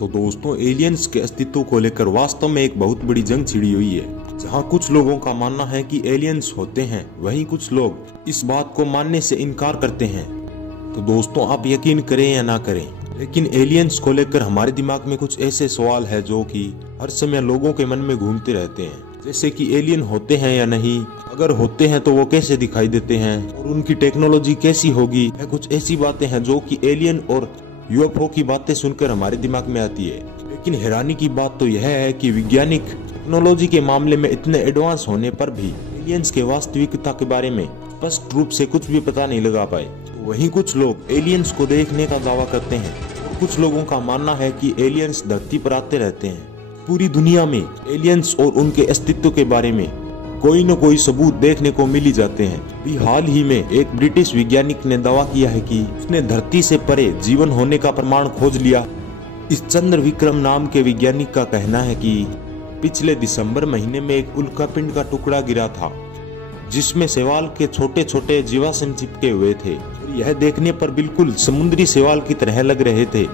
तो दोस्तों, एलियंस के अस्तित्व को लेकर वास्तव में एक बहुत बड़ी जंग छिड़ी हुई है, जहां कुछ लोगों का मानना है कि एलियंस होते हैं, वहीं कुछ लोग इस बात को मानने से इनकार करते हैं। तो दोस्तों, आप यकीन करें या ना करें, लेकिन एलियंस को लेकर हमारे दिमाग में कुछ ऐसे सवाल है जो कि हर समय लोगों के मन में घूमते रहते हैं, जैसे कि एलियन होते हैं या नहीं, अगर होते हैं तो वो कैसे दिखाई देते हैं और उनकी टेक्नोलॉजी कैसी होगी। यह कुछ ऐसी बातें हैं जो कि एलियन और यूएफओ की बातें सुनकर हमारे दिमाग में आती है। लेकिन हैरानी की बात तो यह है कि वैज्ञानिक टेक्नोलॉजी के मामले में इतने एडवांस होने पर भी एलियंस के वास्तविकता के बारे में स्पष्ट रूप से कुछ भी पता नहीं लगा पाए। तो वहीं कुछ लोग एलियंस को देखने का दावा करते हैं और कुछ लोगों का मानना है कि एलियंस धरती पर आते रहते हैं। पूरी दुनिया में एलियंस और उनके अस्तित्व के बारे में कोई न कोई सबूत देखने को मिल ही जाते हैं। भी हाल ही में एक ब्रिटिश वैज्ञानिक ने दावा किया है कि उसने धरती से परे जीवन होने का प्रमाण खोज लिया। इस चंद्र विक्रम नाम के वैज्ञानिक का कहना है कि पिछले दिसंबर महीने में एक उल्कापिंड का टुकड़ा गिरा था, जिसमें शैवाल के छोटे छोटे जीवाश्म चिपके हुए थे और यह देखने पर बिल्कुल समुद्री शैवाल की तरह लग रहे थे।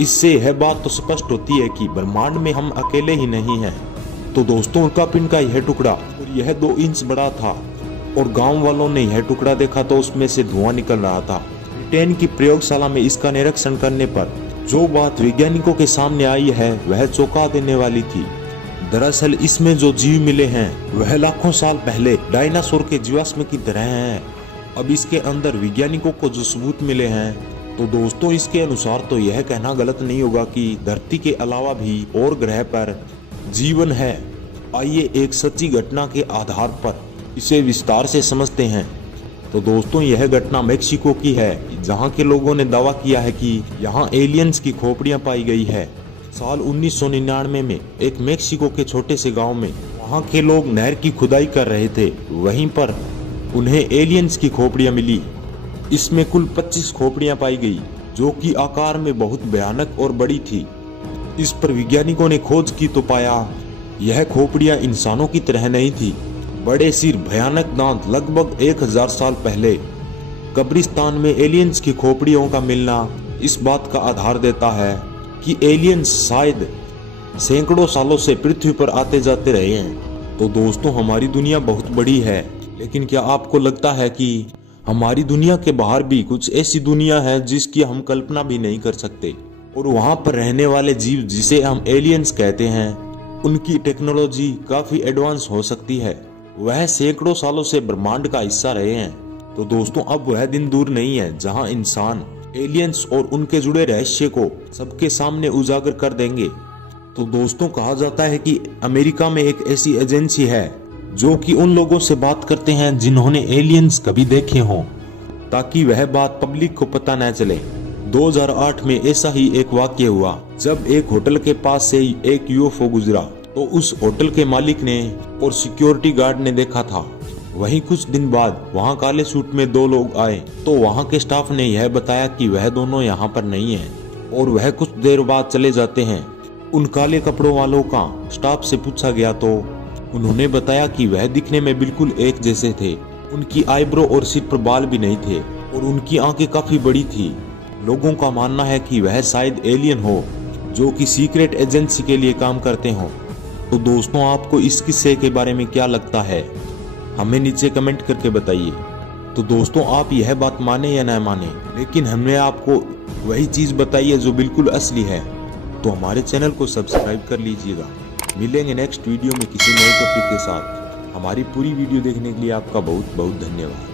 इससे यह बात तो स्पष्ट होती है कि ब्रह्मांड में हम अकेले ही नहीं हैं। तो दोस्तों, उल्कापिंड का यह टुकड़ा और यह 2 इंच बड़ा था और गांव वालों ने यह टुकड़ा देखा तो उसमें से धुआं निकल रहा था। ब्रिटेन की प्रयोगशाला में इसका निरीक्षण करने पर जो बात वैज्ञानिकों के सामने आई है वह चौंका देने वाली थी। दरअसल इसमें जो जीव मिले हैं वह लाखों साल पहले डायनासोर के जीवाश्म की तरह हैं। अब इसके अंदर वैज्ञानिकों को जो सबूत मिले हैं, तो दोस्तों इसके अनुसार तो यह कहना गलत नहीं होगा कि धरती के अलावा भी और ग्रह पर जीवन है। आइए एक सच्ची घटना के आधार पर इसे विस्तार से समझते हैं। तो दोस्तों, यह घटना मेक्सिको की है, जहां के लोगों ने दावा किया है कि यहां एलियंस की खोपड़ियां पाई गई है। साल 1999 में एक मेक्सिको के छोटे से गांव में वहां के लोग नहर की खुदाई कर रहे थे, वहीं पर उन्हें एलियंस की खोपड़ियां मिली। इसमें कुल 25 खोपड़ियां पाई गई, जो कि आकार में बहुत भयानक और बड़ी थी। इस पर वैज्ञानिकों ने खोज की तो पाया यह खोपड़ियां इंसानों की तरह नहीं थी। बड़े सिर, भयानक दांत, लगभग 1000 साल पहले कब्रिस्तान में एलियंस की खोपड़ियों का मिलना इस बात का आधार देता है कि एलियंस शायद सैकड़ों सालों से पृथ्वी पर आते जाते रहे हैं। तो दोस्तों, हमारी दुनिया बहुत बड़ी है, लेकिन क्या आपको लगता है कि हमारी दुनिया के बाहर भी कुछ ऐसी दुनिया है जिसकी हम कल्पना भी नहीं कर सकते, और वहां पर रहने वाले जीव जिसे हम एलियंस कहते हैं, उनकी टेक्नोलॉजी काफी एडवांस हो सकती है। वह सैकड़ों सालों से ब्रह्मांड का हिस्सा रहे हैं। तो दोस्तों, अब वह दिन दूर नहीं है जहां इंसान एलियंस और उनके जुड़े रहस्य को सबके सामने उजागर कर देंगे। तो दोस्तों, कहा जाता है कि अमेरिका में एक ऐसी एजेंसी है जो कि उन लोगों से बात करते हैं जिन्होंने एलियंस कभी देखे हों, ताकि वह बात पब्लिक को पता न चले। 2008 में ऐसा ही एक वाक्य हुआ जब एक होटल के पास से एक यूएफओ गुजरा, तो उस होटल के मालिक ने और सिक्योरिटी गार्ड ने देखा था। वहीं कुछ दिन बाद वहां काले सूट में 2 लोग आए, तो वहां के स्टाफ ने यह बताया कि वह दोनों यहां पर नहीं हैं, और वह कुछ देर बाद चले जाते हैं। उन काले कपड़ों वालों का स्टाफ से पूछा गया तो उन्होंने बताया कि वह दिखने में बिल्कुल एक जैसे थे। उनकी आईब्रो और सिर पर बाल भी नहीं थे और उनकी आंखें काफी बड़ी थी। लोगों का मानना है कि वह शायद एलियन हो जो कि सीक्रेट एजेंसी के लिए काम करते हों। तो दोस्तों, आपको इस किस्से के बारे में क्या लगता है, हमें नीचे कमेंट करके बताइए। तो दोस्तों, आप यह बात माने या न माने, लेकिन हमने आपको वही चीज बताई है जो बिल्कुल असली है। तो हमारे चैनल को सब्सक्राइब कर लीजिएगा। मिलेंगे नेक्स्ट वीडियो में किसी नए टॉपिक के साथ। हमारी पूरी वीडियो देखने के लिए आपका बहुत बहुत धन्यवाद।